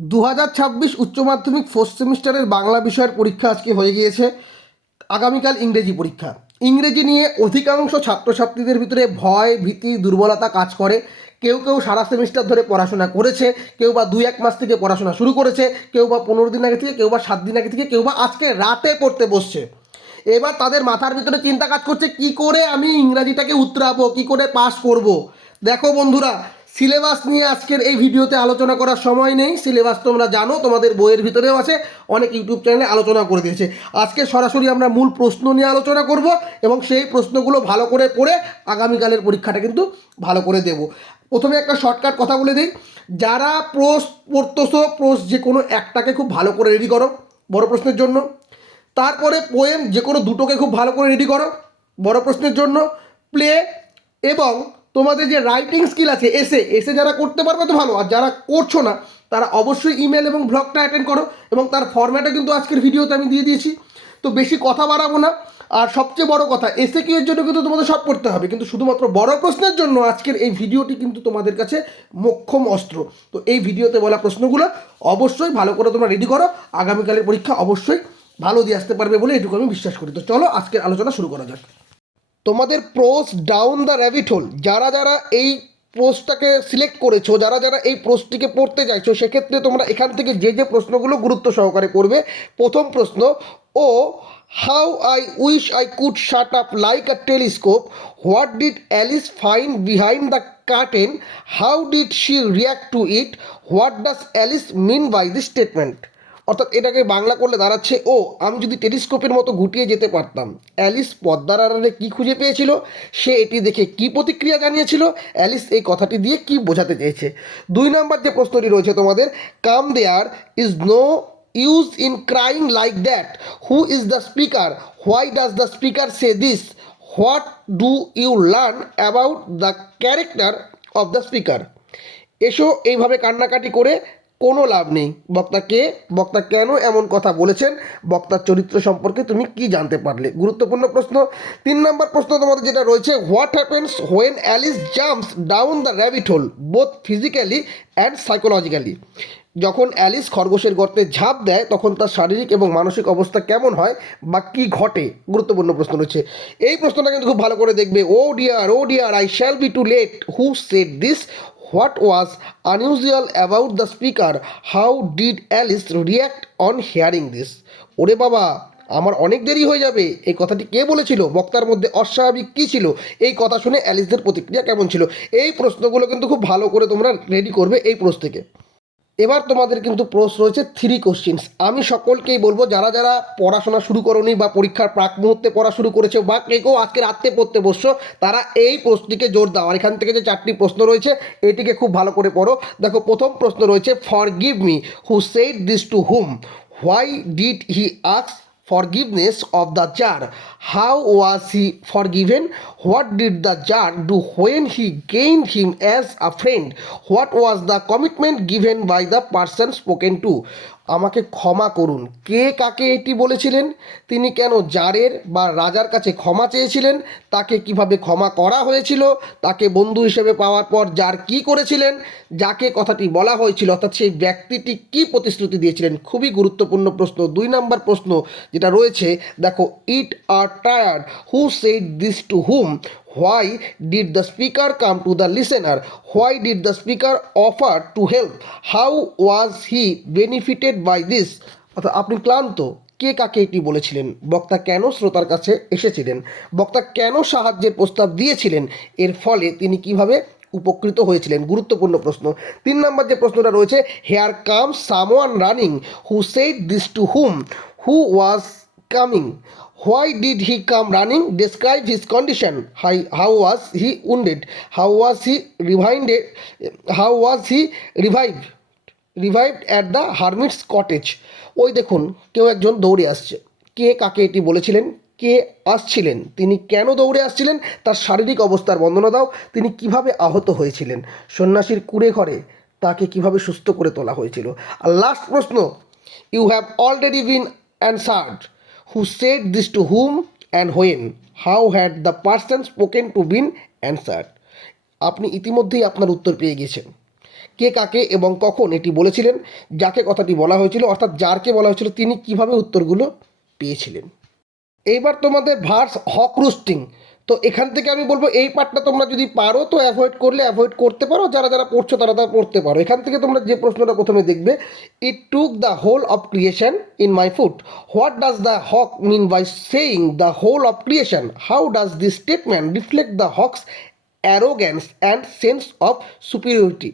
2026 উচ্চ মাধ্যমিক ফোর্থ সেমিস্টারের বাংলা বিষয়ের পরীক্ষা আজকে হয়ে গিয়েছে। আগামীকাল ইংরেজি পরীক্ষা। ইংরেজি নিয়ে অধিকাংশ ছাত্রছাত্রীদের ভিতরে ভয়, ভীতি, দুর্বলতা কাজ করে। কেউ কেউ সারা সেমিস্টার ধরে পড়াশোনা করেছে, কেউ বা 2-1 মাস থেকে পড়াশোনা শুরু করেছে, কেউ বা 15 দিন আগে থেকে, কেউ বা 7 দিন আগে থেকে, কেউ বা আজকে রাতে পড়তে বসছে। এবার তাদের মাথার ভিতরে চিন্তা কাজ করছে, কি করে আমি ইংরাজিটাকে উতরাবো, কি করে পাস করব। দেখো বন্ধুরা, সিলেবাস নিয়ে আজকের এই ভিডিওতে আলোচনা করার সময় নেই। সিলেবাস তোমরা জানো, তোমাদের বইয়ের ভিতরেও আছে, অনেক ইউটিউব চ্যানেলে আলোচনা করে দিয়েছে। আজকে সরাসরি আমরা মূল প্রশ্ন নিয়ে আলোচনা করব এবং সেই প্রশ্নগুলো ভালো করে পড়ে আগামীকালের পরীক্ষাটা কিন্তু ভালো করে দেব। প্রথমে একটা শর্টকাট কথা বলে দিই, যারা প্রশ্ন পড়তেছো, প্রশ্ন যে কোনো একটাকে খুব ভালো করে রেডি করো বড় প্রশ্নের জন্য। তারপরে পোয়েম যে কোনো দুটোকে খুব ভালো করে রেডি করো বড় প্রশ্নের জন্য। প্লে এবং তোমাদের যে রাইটিং স্কিল আছে, এসে এসে যারা করতে পারবে তো ভালো, আর যারা করছো না তারা অবশ্যই ইমেল এবং ব্লগটা অ্যাটেন্ড করো, এবং তার ফরম্যাটে কিন্তু আজকের ভিডিওতে আমি দিয়ে দিয়েছি। তো বেশি কথা বাড়াবো না। আর সবচেয়ে বড় কথা, এসে কিউ এর জন্য কিন্তু তোমাদের সব পড়তে হবে, কিন্তু শুধুমাত্র বড় প্রশ্নের জন্য আজকের এই ভিডিওটি কিন্তু তোমাদের কাছে মোক্ষম অস্ত্র। তো এই ভিডিওতে বলা প্রশ্নগুলো অবশ্যই ভালো করে তোমরা রেডি করো, আগামীকালের পরীক্ষা অবশ্যই ভালো দিয়ে আসতে পারবে বলে এটুকু আমি বিশ্বাস করি। তো চলো আজকের আলোচনা শুরু করা যাক। তোমাদের প্রোস ডাউন দ্য র্যাবিট হোল, যারা যারা এই পোস্টটাকে সিলেক্ট করেছো, যারা যারা এই পোস্টটিকে পড়তে চাইছো, সেক্ষেত্রে তোমরা এখান থেকে যে যে প্রশ্নগুলো গুরুত্ব সহকারে করবে। প্রথম প্রশ্ন, oh how I wish I could shut up like a telescope, what did Alice find behind the curtain, how did she react to it, what does Alice mean by this statement. অর্থাৎ এটাকে বাংলা করলে দাঁড়াচ্ছে, ও আমি যদি টেলিস্কোপের মতো ঘুটিয়ে যেতে পারতাম, Alice পদ্মার আড়ালে কী খুঁজে পেয়েছিল, সে এটি দেখে কী প্রতিক্রিয়া জানিয়েছিল, অ্যালিস এই কথাটি দিয়ে কী বোঝাতে চেয়েছে। 2 নম্বর যে প্রশ্নটি রয়েছে তোমাদের, come there is no use in crying like that, who is the speaker, why does the speaker say this, what do you learn about the character of the speaker. এসো এইভাবে কান্নাকাটি করে কোনো লাভ নেই। বক্তা কে, বক্তা কেন এমন কথা বলেছেন, বক্তার চরিত্র সম্পর্কে তুমি কি জানতে পারলে। গুরুত্বপূর্ণ প্রশ্ন। 3 নম্বর প্রশ্ন তোমাদের যেটা রয়েছে, what happens when Alice jumps down the rabbit hole both physically and psychologically. যখন অ্যালিস খরগোশের গর্তে ঝাঁপ দেয় তখন তার শারীরিক এবং মানসিক অবস্থা কেমন হয় বা কী ঘটে। গুরুত্বপূর্ণ প্রশ্ন রয়েছে, এই প্রশ্নটা কিন্তু খুব ভালো করে দেখবে। Oh dear I shall be too late, who said this, what was unusual about the speaker, how did Alice react on hearing this. ওরে বাবা, আমার অনেক দেরি হয়ে যাবে, এই কথাটি কে বলেছিল, বক্তার মধ্যে অস্বাভাবিক কী ছিল, এই কথা শুনে অ্যালিসদের প্রতিক্রিয়া কেমন ছিল। এই প্রশ্নগুলো কিন্তু খুব ভালো করে তোমরা রেডি করবে এই প্রশ্ন থেকে। এবার তোমাদের কিন্তু প্রশ্ন রয়েছে 3 কোশ্চিনস। আমি সকলকেই বলবো, যারা যারা পড়াশোনা শুরু করোনি বা পরীক্ষার প্রাক মুহূর্তে পড়া শুরু করেছে বা কেউ আজকে রাত্রে পড়তে বসছো, তারা এই প্রশ্নটিকে জোর দাও। আর এখান থেকে যে 4টি প্রশ্ন রয়েছে এটিকে খুব ভালো করে পড়ো। দেখো, প্রথম প্রশ্ন রয়েছে, forgive me, who said this to whom, why did he ask forgiveness of the jar, how was he forgiven, what did the jar do when he gained him as a friend, what was the commitment given by the person spoken to। আমাকে ক্ষমা করুন, কে কাকে এটি বলেছিলেন, তিনি কেন জারের বা রাজার কাছে ক্ষমা চেয়েছিলেন, তাকে কিভাবে ক্ষমা করা হয়েছিল, তাকে বন্ধু হিসেবে পাওয়ার পর জার কি করেছিলেন, যাকে কথাটি বলা হয়েছিল অর্থাৎ সেই ব্যক্তিটি কি প্রতিশ্রুতি দিয়েছিলেন। খুবই গুরুত্বপূর্ণ প্রশ্ন। 2 নম্বর প্রশ্ন যেটা রয়েছে, দেখো, it are tired, who said this to whom, why did the speaker come to the listener, why did the speaker offer to help, how was he benefited by this. অর্থাৎ আপনি ক্লান্ত, কে কাকে এটি বলেছিলেন, বক্তা কেন শ্রোতার কাছে এসেছিলেন, বক্তা কেন সাহায্যের প্রস্তাব দিয়েছিলেন, এর ফলে তিনি কিভাবে উপকৃত হয়েছিলেন। গুরুত্বপূর্ণ প্রশ্ন। 3 নম্বর যে প্রশ্নটা রয়েছে, here come someone running, who said this to whom, who was coming, why did he come running, describe his condition, how was he wounded, how was he rewinded, how was he revived at the hermit's cottage. ওই দেখুন, কেউ একজন দৌড়ে আসছে, কে কাকে এটি বলেছিলেন, কে আসছিলেন, তিনি কেন দৌড়ে আসছিলেন, তার শারীরিক অবস্থার বর্ণনা দাও, তিনি কিভাবে আহত হয়েছিলেন, সন্ন্যাসীর কুঁড়ে ঘরে তাকে কিভাবে সুস্থ করে তোলা হয়েছিল। আর লাস্ট প্রশ্ন, you have already been answered, who said this to whom and when, how had the person spoken to been answered. আপনি ইতিমধ্যেই আপনার উত্তর পেয়ে গেছেন। কে কাকে এবং কখন এটি বলেছিলেন, যাকে কথাটি বলা হয়েছিল অর্থাৎ যারকে বলা হয়েছিল তিনি কিভাবে উত্তরগুলো পেয়েছিলেন। এইবার তোমাদের ভার্স হক রুস্টিং। তো এখান থেকে আমি বলবো এই পার্টটা তোমরা যদি পারো তো অ্যাভয়েড করলে অ্যাভয়েড করতে পারো, যারা যারা পড়ছো তারা তারা পড়তে পারো। এখান থেকে তোমরা যে প্রশ্নটা প্রথমে দেখবে, it took the whole of creation in my foot, what does the hawk mean by saying the whole of creation, how does this statement reflect the hawk's arrogance and sense of superiority.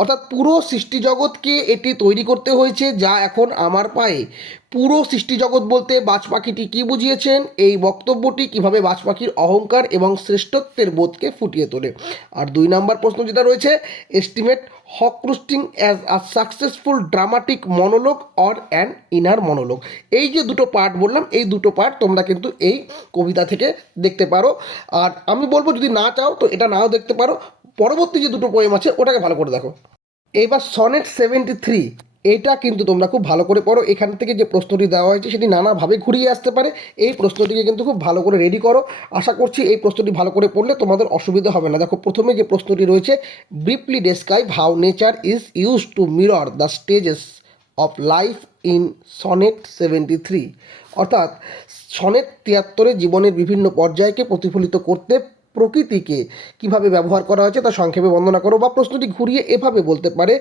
অর্থাৎ পুরো সৃষ্টিজগৎকে এটি তৈরি করতে হয়েছে যা এখন আমার পায়ে। পুরো সৃষ্টিজগৎ বলতে বাজ পাখিটি কী বুঝিয়েছেন, এই বক্তব্যটি কিভাবে বাজ পাখির অহংকার এবং শ্রেষ্ঠত্বের বোধকে ফুটিয়ে তোলে। আর 2 নম্বর প্রশ্ন যেটা রয়েছে, estimate Hawk Roosting as a successful dramatic monologue or an inner monologue. এই যে দুটো পার্ট বললাম, এই দুটো পার্ট তোমরা কিন্তু এই কবিতা থেকে দেখতে পারো। আর আমি বলবো যদি না চাও তো এটা নাও দেখতে পারো, পরবর্তী যে দুটো পোয়েম আছে ওটাকে ভালো করে দেখো। এবার সনেট 73, এইটা কিন্তু তোমরা খুব ভালো করে পড়ো। এখান থেকে যে প্রশ্নটি দেওয়া হয়েছে সেটি নানাভাবে ঘুরিয়ে আসতে পারে, এই প্রশ্নটিকে কিন্তু খুব ভালো করে রেডি করো। আশা করছি এই প্রশ্নটি ভালো করে পড়লে তোমাদের অসুবিধা হবে না। দেখো প্রথমে যে প্রশ্নটি রয়েছে, briefly describe how nature is use to mirror the stages of life in sonnet 73। অর্থাৎ সনেট 73 জীবনের বিভিন্ন পর্যায়কে প্রতিফলিত করতে প্রকৃতিকে কিভাবে ব্যবহার করা হয়েছে তা সংক্ষেপে বর্ণনা করো। বা প্রশ্নটি ঘুরিয়ে এভাবে বলতে পারে,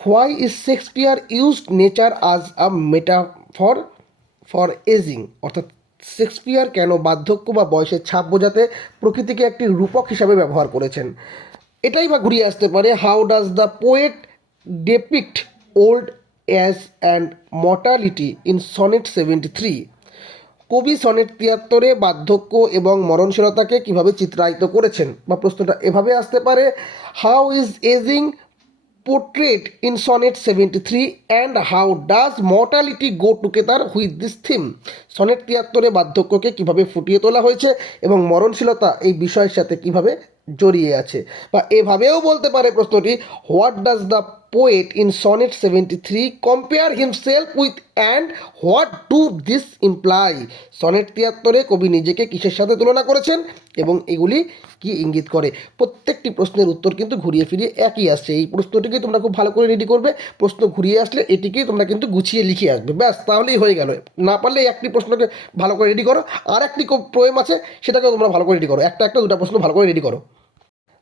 why is Shakespeare used nature আজ আ মেটাফর ফর এজিং। অর্থাৎ শেক্সপিয়ার কেন বার্ধক্য বা বয়সের ছাপ বোঝাতে প্রকৃতিকে একটি রূপক হিসাবে ব্যবহার করেছেন। এটাই বা ঘুরিয়ে আসতে পারে, how does the poet depict old age and mortality in sonnet 73। কবি সনেট 73-এ বার্ধক্য এবং মরণশীলতাকে কিভাবে চিত্রায়িত করেছেন। বা প্রশ্নটা এভাবে আসতে পারে, how is ageing portrayed in sonnet 73 and how does mortality go together with this theme. Sonnet 73-এ বার্ধক্যকে কিভাবে ফুটিয়ে তোলা হয়েছে এবং মরণশীলতা এই বিষয়ের সাথে কিভাবে জড়িয়ে আছে। বা এভাবেও বলতে পারে প্রশ্নটি, what does the poet in sonnet 73 compare himself with and what do this imply. Sonnet 73-এ কবি নিজেকে কিসের সাথে তুলনা করেছেন এবং এগুলি কি ইঙ্গিত করে। প্রত্যেকটি প্রশ্নের উত্তর কিন্তু ঘুরিয়ে ফিরিয়ে একই আসছে। এই প্রশ্নটিকে তোমরা খুব ভালো করে রেডি করবে, প্রশ্ন ঘুরিয়ে আসলে এটিকেই তোমরা কিন্তু গুছিয়ে লিখে আসবে, ব্যাস তাহলেই হয়ে গেল। না পারলে একটি প্রশ্নকে ভালো করে রেডি করো, আর একটি পোয়েম আছে সেটাকেও তোমরা ভালো করে রেডি করো, একটা দুটো প্রশ্ন ভালো করে রেডি করো।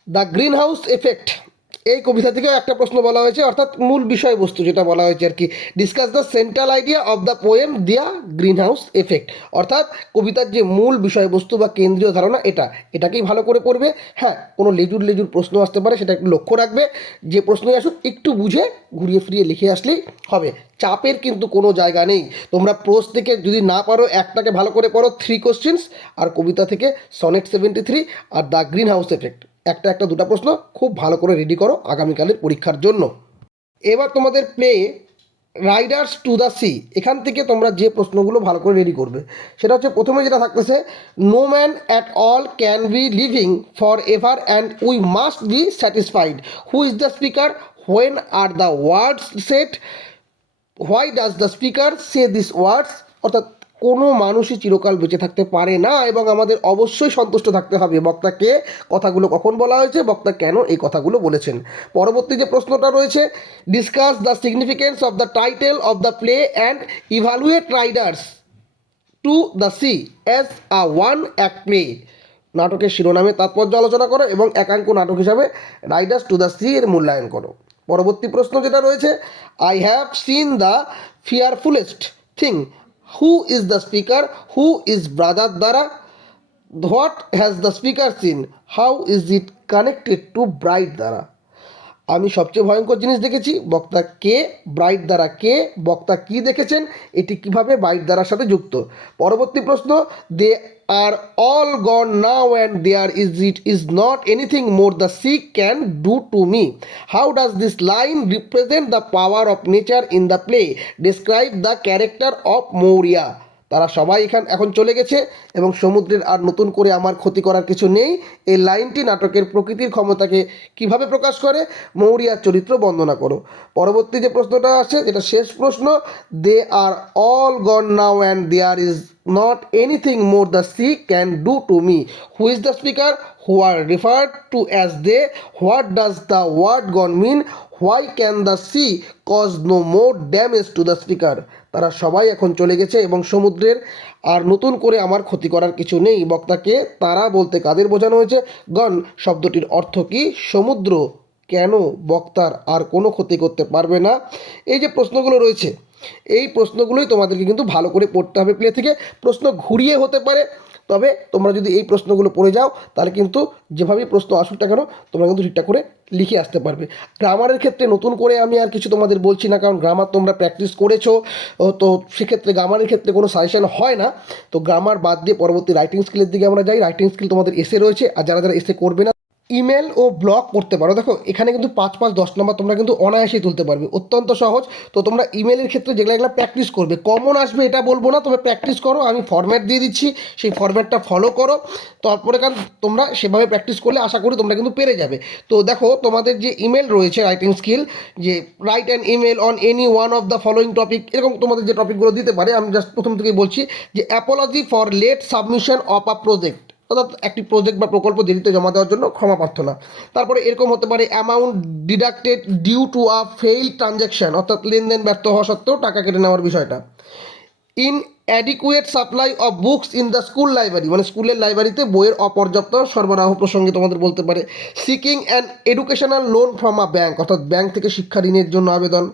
দ্য গ্রিন হাউস এফেক্ট, এই কবিতা থেকেও একটা প্রশ্ন বলা হয়েছে, অর্থাৎ মূল বিষয়বস্তু যেটা বলা হয়েছে আর কি, discuss the central idea of the poem the green house effect. অর্থাৎ কবিতার যে মূল বিষয়বস্তু বা কেন্দ্রীয় ধারণা এটাকেই ভালো করে পড়বে। হ্যাঁ, কোনো লেজুর প্রশ্ন আসতে পারে, সেটা একটু লক্ষ্য রাখবে, যে প্রশ্নই আসুক একটু বুঝে ঘুরিয়ে ফিরিয়ে লিখে আসলেই হবে, চাপের কিন্তু কোনো জায়গা নেই। তোমরা প্রোজ থেকে যদি না পারো একটাকে ভালো করে পড়ো, 3 কোশ্চেন্স, আর কবিতা থেকে sonnet 73 are the green house effect, একটা দুটো প্রশ্ন খুব ভালো করে রেডি করো আগামীকালের পরীক্ষার জন্য। এবার তোমাদের play Riders to the sea, এখান থেকে তোমরা যে প্রশ্নগুলো ভালো করে রেডি করবে সেটা হচ্ছে, প্রথমে যেটা থাকতেছে, no man at all can be living for ever and we must be satisfied, who is the speaker, when are the words set, why does the speaker say this words. অর্থাৎ কোনো মানুষই চিরকাল বেঁচে থাকতে পারে না এবং আমাদের অবশ্যই সন্তুষ্ট থাকতে হবে। বক্তাকে কথাগুলো কখন বলা হয়েছে, বক্তা কেন এই কথাগুলো বলেছেন। পরবর্তী যে প্রশ্নটা রয়েছে, discuss the significance of the title of the play and evaluate Riders to the sea as a one act play. নাটকের শিরোনামে তাৎপর্য আলোচনা করো এবং একাঙ্ক নাটক হিসাবে রাইডার্স টু দ্য সি এর মূল্যায়ন করো। পরবর্তী প্রশ্ন যেটা রয়েছে, I have seen the fearfullest thing, who is the speaker, who is brother দ্বারা, what has the speaker seen, how is it connected to bright দ্বারা। আমি সবচেয়ে ভয়ঙ্কর জিনিস দেখেছি, বক্তা কে, ব্রাইট দ্বারা কে, বক্তা কি দেখেছেন, এটি কিভাবে ব্রাইট দ্বারার সাথে যুক্ত। পরবর্তী প্রশ্ন, they are all gone now and there is not anything more the sea can do to me, how does this line represent the power of nature in the play, describe the character of Maurya. তারা সবাই এখন চলে গেছে এবং সমুদ্রের আর নতুন করে আমার ক্ষতি করার কিছু নেই। এই লাইনটি নাটকের প্রকৃতির ক্ষমতাকে কিভাবে প্রকাশ করে? মৌরিয়ার চরিত্র বর্ণনা করো। পরবর্তী যে প্রশ্নটা আছে, যেটা শেষ প্রশ্ন, they are all gone now and there is not anything more the sea can do to me. Who is the speaker? Who are referred to as they? What does the word gone mean? Why can the sea cause no more damage to the speaker? তারা সবাই এখন চলে গেছে এবং সমুদ্রের আর নতুন করে আমার ক্ষতি করার কিছু নেই। বক্তাকে তারা বলতে কাদের বোঝানো হয়েছে? গণ শব্দটির অর্থ কি? সমুদ্র কেন বক্তার আর কোনো ক্ষতি করতে পারবে না? এই যে প্রশ্নগুলো রয়েছে, এই প্রশ্নগুলোই তোমাদেরকে কিন্তু ভালো করে পড়তে হবে। প্লে থেকে প্রশ্ন ঘুরিয়ে হতে পারে, তবে তোমরা যদি এই প্রশ্নগুলো পড়ে যাও তাহলে কিন্তু যেভাবেই প্রশ্ন আসুক না কেন তোমরা কিন্তু ঠিকঠাক করে লিখে আসতে পারবে। গ্রামারের ক্ষেত্রে নতুন করে আমি আর কিছু তোমাদের বলছি না, কারণ গ্রামার তোমরা প্র্যাকটিস করেছো। তো সেক্ষেত্রে গ্রামারের ক্ষেত্রে কোনো সাজেশন হয় না। তো গ্রামার বাদ দিয়ে পরবর্তী রাইটিং স্কিলের দিকে আমরা যাই। রাইটিং স্কিল তোমাদের এসে রয়েছে, আর যারা যারা এসে করবে না ইমেল ও ব্লগ করতে পারো। দেখো এখানে কিন্তু 5 5 10 নম্বর তোমরা কিন্তু অনায়াসেই তুলতে পারবে, অত্যন্ত সহজ। তো তোমরা ইমেলের ক্ষেত্রে যেগুলো প্র্যাকটিস করবে, কমন আসবে এটা বলবো না, তবে প্র্যাকটিস করো। আমি ফরম্যাট দিয়ে দিচ্ছি, সেই ফরম্যাটটা ফলো করো। তারপরে কারণ তোমরা সেভাবে প্র্যাকটিস করলে আশা করি তোমরা কিন্তু পেরে যাবে। তো দেখো তোমাদের যে ইমেল রয়েছে রাইটিং স্কিল, যে write an email on any one of the following topic, এরকম তোমাদের যে টপিকগুলো দিতে পারে, আমি জাস্ট প্রথম থেকেই বলছি যে apology for late submission of a project, অর্থাৎ একটি প্রজেক্ট বা প্রকল্প দেরিতে জমা দেওয়ার জন্য ক্ষমা প্রার্থনা। তারপরে এরকম হতে পারে amount deducted due to a fail transaction, অর্থাৎ লেনদেন ব্যর্থ হওয়া সত্ত্বেও টাকা কেটে নেওয়ার বিষয়টা। Inadequate supply of books in the school library, মানে স্কুলের লাইব্রেরিতে বইয়ের অপর্যাপ্ত সরবরাহ প্রসঙ্গে তোমাদের বলতে পারে। Seeking an educational loan from a bank, অর্থাৎ ব্যাঙ্ক থেকে শিক্ষা ঋণের জন্য আবেদন।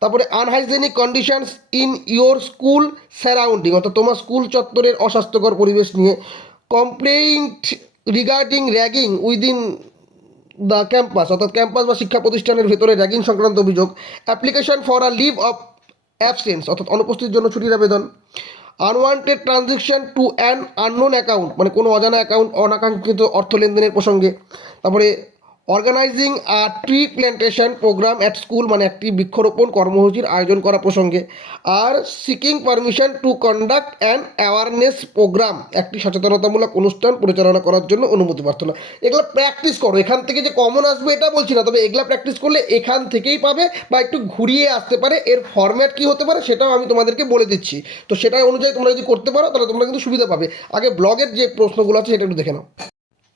তারপরে unhygienic conditions in your school surrounding, অর্থাৎ তোমার স্কুল চত্বরের অস্বাস্থ্যকর পরিবেশ নিয়ে। Complaint regarding ragging within the campus, অর্থাৎ ক্যাম্পাস বা শিক্ষা প্রতিষ্ঠানের ভেতরে র্যাগিং সংক্রান্ত অভিযোগ। Application for a leave of absence, অর্থাৎ অনুপস্থিতির জন্য ছুটির আবেদন। Unwanted transaction to an unknown account, মানে কোনো অজানা অ্যাকাউন্ট, অনাকাঙ্ক্ষিত অর্থ লেনদেনের প্রসঙ্গে। তারপরে organising a tree plantation programme at school, মানে একটি বৃক্ষরোপণ কর্মসূচির আয়োজন করা প্রসঙ্গে। আর seeking permission to conduct an awareness programme, একটি সচেতনতামূলক অনুষ্ঠান পরিচালনা করার জন্য অনুমতি প্রার্থনা। এগুলো প্র্যাকটিস করো, এখান থেকে যে কমন আসবে এটা বলছি না, তবে এগুলো প্র্যাকটিস করলে এখান থেকেই পাবে, বা একটু ঘুরিয়ে আসতে পারে। এর ফরম্যাট কী হতে পারে সেটাও আমি তোমাদেরকে বলে দিচ্ছি। তো সেটা অনুযায়ী তোমরা যদি করতে পারো তাহলে তোমরা কিন্তু সুবিধা পাবে। আগে ব্লগের যে প্রশ্নগুলো আছে সেটা একটু দেখে নাও।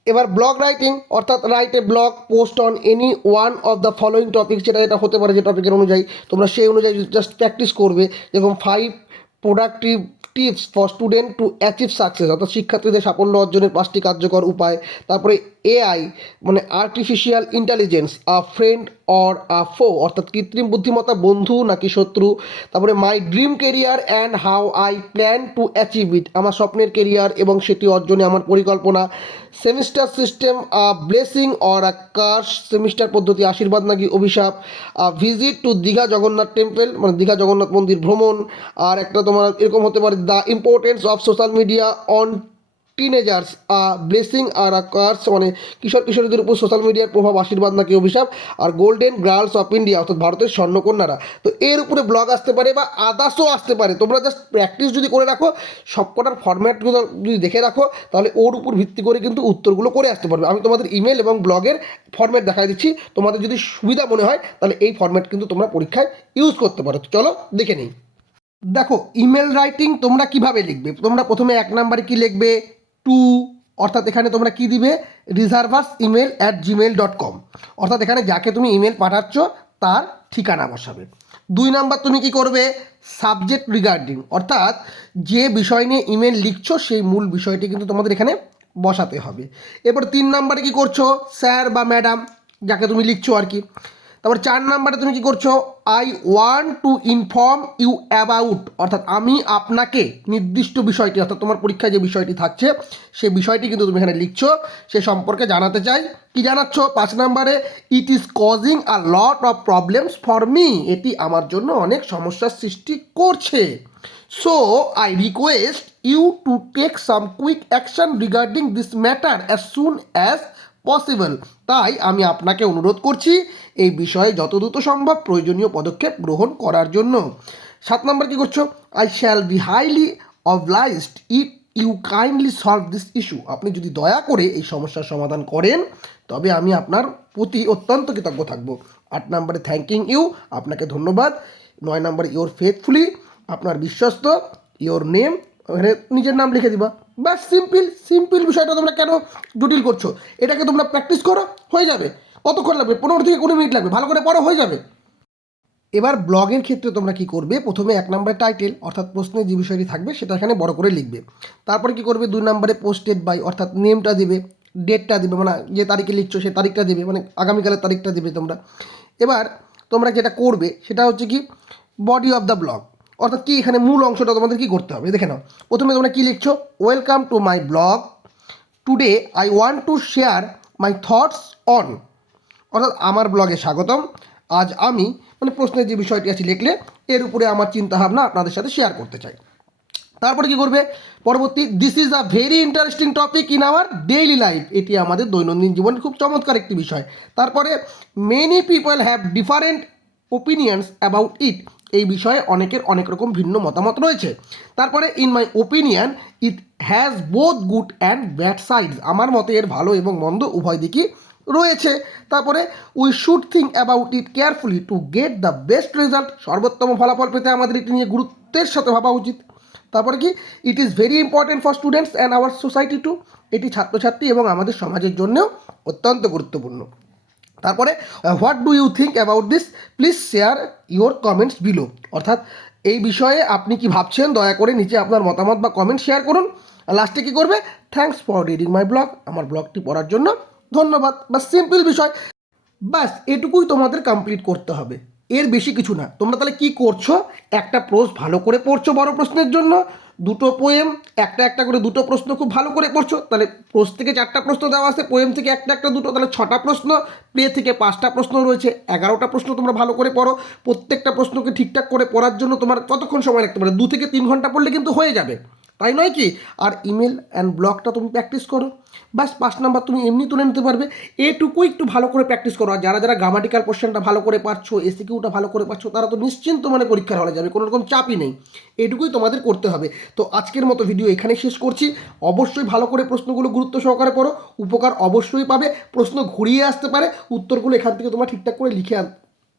এবার ব্লগ রাইটিং, অর্থাৎ write a blog post on any one of the following topic, যেটা হতে পারে যে টপিকের অনুযায়ী তোমরা সেই অনুযায়ী জাস্ট প্র্যাকটিস করবে। যেরকম 5 productive tips for student to achieve success, অর্থাৎ শিক্ষার্থীদের সাফল্য অর্জনের 5টি কার্যকর উপায়। তারপরে এআই, মানে artificial intelligence, a friend or a foe, অর্থাৎ কৃত্রিম বুদ্ধিমত্তা বন্ধু নাকি শত্রু। তারপরে my dream career and how I plan to achieve it, আমার স্বপ্নের কেরিয়ার এবং সেটি অর্জনে আমার পরিকল্পনা। Semester system, a blessing or a curse, semester পদ্ধতি আশীর্বাদ নাকি অভিশাপ। Visit to Digha Jagannath temple, মানে দীঘা জগন্নাথ মন্দির ভ্রমণ। আর একটা তোমার এরকম হতে পারে the importance of social media on teenagers, blessing or a curse, মানে কিশোর কিশোরীদের উপর সোশ্যাল মিডিয়ার প্রভাব আশীর্বাদ নাকি অভিশাপ। আর গোল্ডেন গার্লস অফ ইন্ডিয়া, অর্থাৎ ভারতের স্বর্ণকন্যারা। তো এর উপরে ব্লগ আসতে পারে বা আদার্সও আসতে পারে। তোমরা জাস্ট প্র্যাকটিস যদি করে রাখো, সবকটার ফরম্যাটগুলো যদি দেখে রাখো, তাহলে ওর উপর ভিত্তি করে কিন্তু উত্তরগুলো করে আসতে পারবে। আমি তোমাদের ইমেল এবং ব্লগের ফরম্যাট দেখাই দিচ্ছি, তোমাদের যদি সুবিধা মনে হয় তাহলে এই ফরম্যাট কিন্তু তোমরা পরীক্ষায় ইউজ করতে পারো। তো চলো দেখে নিই। দেখো ইমেল রাইটিং তোমরা কিভাবে লিখবে। তোমরা প্রথমে 1 নম্বরে কি লিখবে? টু, অর্থাৎ এখানে তোমরা কি দিবে? reservoirsemail@gmail.com, অর্থাৎ এখানে যাকে তুমি ইমেল পাঠাচ্ছ তার ঠিকানা বসাবে। 2 নাম্বার তুমি কি করবে? সাবজেক্ট রিগার্ডিং, অর্থাৎ যে বিষয় নিয়ে ইমেল লিখছো সেই মূল বিষয়টি কিন্তু তোমাদের এখানে বসাতে হবে। এরপর 3 নাম্বারে কি করছো? স্যার বা ম্যাডাম, যাকে তুমি লিখছো আর কি। তারপর 4 নাম্বারে তুমি কি করছো? I want to inform you about, অর্থাৎ আমি আপনাকে নির্দিষ্ট বিষয়টি, অর্থাৎ তোমার পরীক্ষায় যে বিষয়টি থাকছে সেই বিষয়টি কিন্তু তুমি এখানে লিখছো, সে সম্পর্কে জানাতে চাই। কি জানাচ্ছ? 5 নাম্বারে it is causing a lot of problems for me, এটি আমার জন্য অনেক সমস্যার সৃষ্টি করছে। So I request you to take some quick action regarding this matter as soon as possible, তাই আমি আপনাকে অনুরোধ করছি এই বিষয়ে যত দ্রুত সম্ভব প্রয়োজনীয় পদক্ষেপ গ্রহণ করার জন্য। 7 নম্বর কী করছো? I shall be highly obliged if you kindly solve this issue. আপনি যদি দয়া করে এই সমস্যার সমাধান করেন তবে আমি আপনার প্রতি অত্যন্ত কৃতজ্ঞ থাকব। 8 নম্বরে থ্যাঙ্কিং ইউ, আপনাকে ধন্যবাদ। 9 নম্বরে ইওর ফেথফুলি, আপনার বিশ্বস্ত। ইওর নেম, ওখানে নিজের নাম লিখে দিবা। ব্যাস, সিম্পল বিষয়টা তোমরা কেন জটিল করছো? এটাকে তোমরা প্র্যাকটিস করো, হয়ে যাবে। কতক্ষণ লাগবে? 15 থেকে 20 মিনিট লাগবে, ভালো করে পড়ো, হয়ে যাবে। এবার ব্লগের ক্ষেত্রে তোমরা কি করবে, প্রথমে 1 নম্বরে টাইটেল অর্থাৎ প্রশ্নের যে বিষয়টি থাকবে সেটা এখানে বড় করে লিখবে। তারপরে কি করবে, 2 নম্বরে পোস্টেড বাই অর্থাৎ নেমটা দেবে, ডেটটা দেবে, মানে যে তারিখে লিখছো সেই তারিখটা দেবে, মানে আগামীকালের তারিখটা দেবে তোমরা। এবার তোমরা যেটা করবে সেটা হচ্ছে কি, বডি অফ দ্য ব্লগ অর্থাৎ কি এখানে মূল অংশটা তোমাদের কি করতে হবে দেখে নাও। প্রথমে তোমরা কি লিখছো, welcome to my blog, today I want to share my thoughts on, অর্থাৎ আমার ব্লগে স্বাগতম। আজ আমি, মানে প্রশ্নের যে বিষয়টি আছে লিখলে, এর উপরে আমার চিন্তাভাবনা আপনাদের সাথে শেয়ার করতে চাই। তারপরে কি করবে, পরবর্তী, this is a very interesting topic in our daily life, এটি আমাদের দৈনন্দিন জীবনের খুব চমৎকার একটি বিষয়। তারপরে many people have different opinions about it, এই বিষয়ে অনেকের অনেক রকম ভিন্ন মতামত রয়েছে। তারপরে in my opinion it has both good and bad sides, আমার মতে এর ভালো এবং মন্দ উভয় দিকই রয়েছে। তারপরে we should think about it carefully to get the best result, সর্বোত্তম ফলাফল পেতে আমাদের এটি নিয়ে গুরুত্বের সাথে ভাবা উচিত। তারপরে কি, it is very important for students and our society too, এটি ছাত্রছাত্রী এবং আমাদের সমাজের জন্যও অত্যন্ত গুরুত্বপূর্ণ। তারপরে what do you think about this, please share your comments below, অর্থাৎ এই বিষয়ে আপনি কি ভাবছেন, দয়া করে নিচে আপনার মতামত বা কমেন্ট শেয়ার করুন। লাস্টে কী করবে, thanks for reading my blog, আমার ব্লগটি পড়ার জন্য ধন্যবাদ। বা সিম্পল বিষয়, ব্যাস এটুকুই তোমাদের কমপ্লিট করতে হবে, এর বেশি কিছু না। তোমরা তাহলে কি করছো, একটা প্রোজ ভালো করে পড়ছো বড় প্রশ্নের জন্য, দুটো পোয়েম একটা একটা করে দুটো প্রশ্ন খুব ভালো করে পড়ছো, তাহলে প্রোজ থেকে 4টা প্রশ্ন দেওয়া আছে, পোয়েম থেকে একটা একটা দুটো, তাহলে 6টা প্রশ্ন, প্লে থেকে 5টা প্রশ্ন রয়েছে, 11টা প্রশ্ন তোমরা ভালো করে পড়ো। প্রত্যেকটা প্রশ্নকে ঠিকঠাক করে পড়ার জন্য তোমার কতক্ষণ সময় লাগতে পারে, 2 থেকে 3 ঘন্টা পড়লে কিন্তু হয়ে যাবে, তাই নয় কি? আর ইমেল অ্যান্ড ব্লগটা তুমি প্র্যাকটিস করো, বাস 5 নাম্বার তুমি এমনি তুলে নিতে পারবে। এটুকুই একটু ভালো করে প্র্যাকটিস করো। আর যারা যারা গ্রামাটিক্যাল পোর্শনটা ভালো করে পারছো, এসিকিউটা ভালো করে পারছো, তারা তো নিশ্চিন্ত মানে পরীক্ষার হলে যাবে, কোনো রকম চাপই নেই। এটুকুই তোমাদের করতে হবে। তো আজকের মতো ভিডিও এখানেই শেষ করছি। অবশ্যই ভালো করে প্রশ্নগুলো গুরুত্ব সহকারে পড়ো, উপকার অবশ্যই পাবে। প্রশ্ন ঘুরিয়ে আসতে পারে, উত্তরগুলো এখান থেকে তোমরা ঠিকঠাক করে লিখে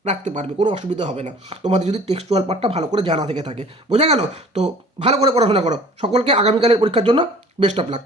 রাখতে পারবে, কোনো অসুবিধা হবে না তোমাদের যদি টেক্সচুয়াল পার্টটা ভালো করে জানা থেকে থাকে। বোঝা গেল? তো ভালো করে পড়াশোনা করো। সকলকে আগামীকালের পরীক্ষার জন্য বেস্ট অফ লাক।